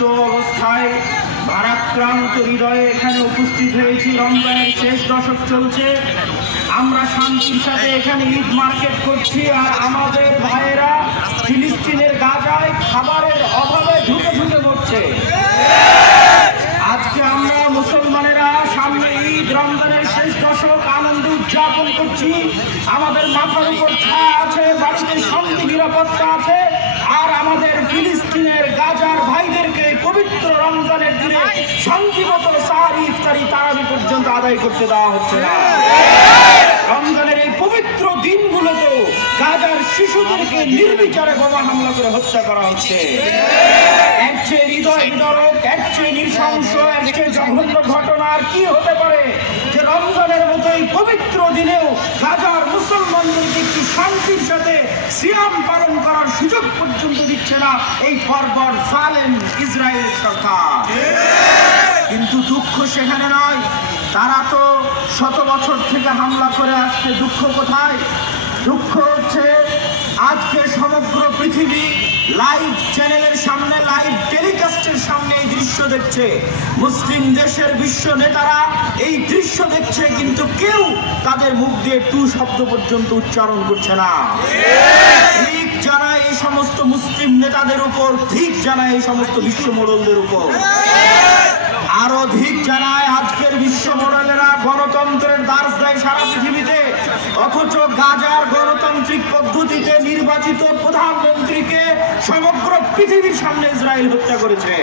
কষ্ট অবস্থায় ভারাক্রান্ত হৃদয়ে এখানে উপস্থিত হয়েছি। রমজানের শেষ দশক চলছে, আমরা শান্তির সাথে এখানে ঈদ মার্কেট করছি, আর আমাদের ভাইয়েরা ফিলিস্তিনের গাজায় খাবারের অভাবে ঢুকে ঢুকে মরছে। আজকে আমরা মুসলমানেরা সামনে ঈদ রমজানের শেষ দশক আনন্দ উদযাপন করছি। আমাদের মাথার উপর ছায়া আছে, বাড়িতে শান্তি নিরাপত্তা আছে, আর আমাদের ফিলিস্তিনের গাজার ভাইদেরকে পবিত্র রমজানের দিনে শান্তিমত সাহারি ইফতারি তারাবি পর্যন্ত আদায় করতে দেওয়া হচ্ছে না। রমজানের এই পবিত্র দিনগুলোতেও গাজার শিশুদেরকে নির্বিচারে বোমা হামলা করে হত্যা করা হচ্ছে। এর চেয়ে হৃদয় বিদারক, এর চেয়ে নৃশংস, এর চেয়ে জঘন্য ঘটনা আর কি হতে পারে যে রমজানের মতো এই পবিত্র দিনেও গাজার মুসলমানদেরকে একটি শান্তির সাথে সিয়াম পালন করার সুযোগ পর্যন্ত দিচ্ছে না এই বর্বর জালেম ইসরায়েল সরকার। কিন্তু দুঃখ সেখানে নয়, তারা তো শত বছর থেকে হামলা করে আসছে। দুঃখ কোথায়? দুঃখ হচ্ছে আজকে সমগ্র পৃথিবী লাইভ চ্যানেলের সামনে, লাইভ টেলিকাস্টের সামনে এই দৃশ্য দেখছে। মুসলিম দেশের বিশ্ব নেতারা এই দৃশ্য দেখছে, কিন্তু কেউ তাদের মুখ দিয়ে টু শব্দ পর্যন্ত উচ্চারণ করছে না। ঠিক জানায় এই সমস্ত মুসলিম নেতাদের উপর, ঠিক জানায় এই সমস্ত বিশ্ব মোড়লদের উপর। আরো ঠিক জানায় আজকের বিশ্ব মোড়লেরা গণতন্ত্রের দাস দেয় সারা পৃথিবীতে, অথচ গাজার গণতান্ত্রিক পদ্ধতিতে নির্বাচিত প্রধানমন্ত্রীকে সমগ্র পৃথিবীর সামনে ইসরায়েল হত্যা করেছে।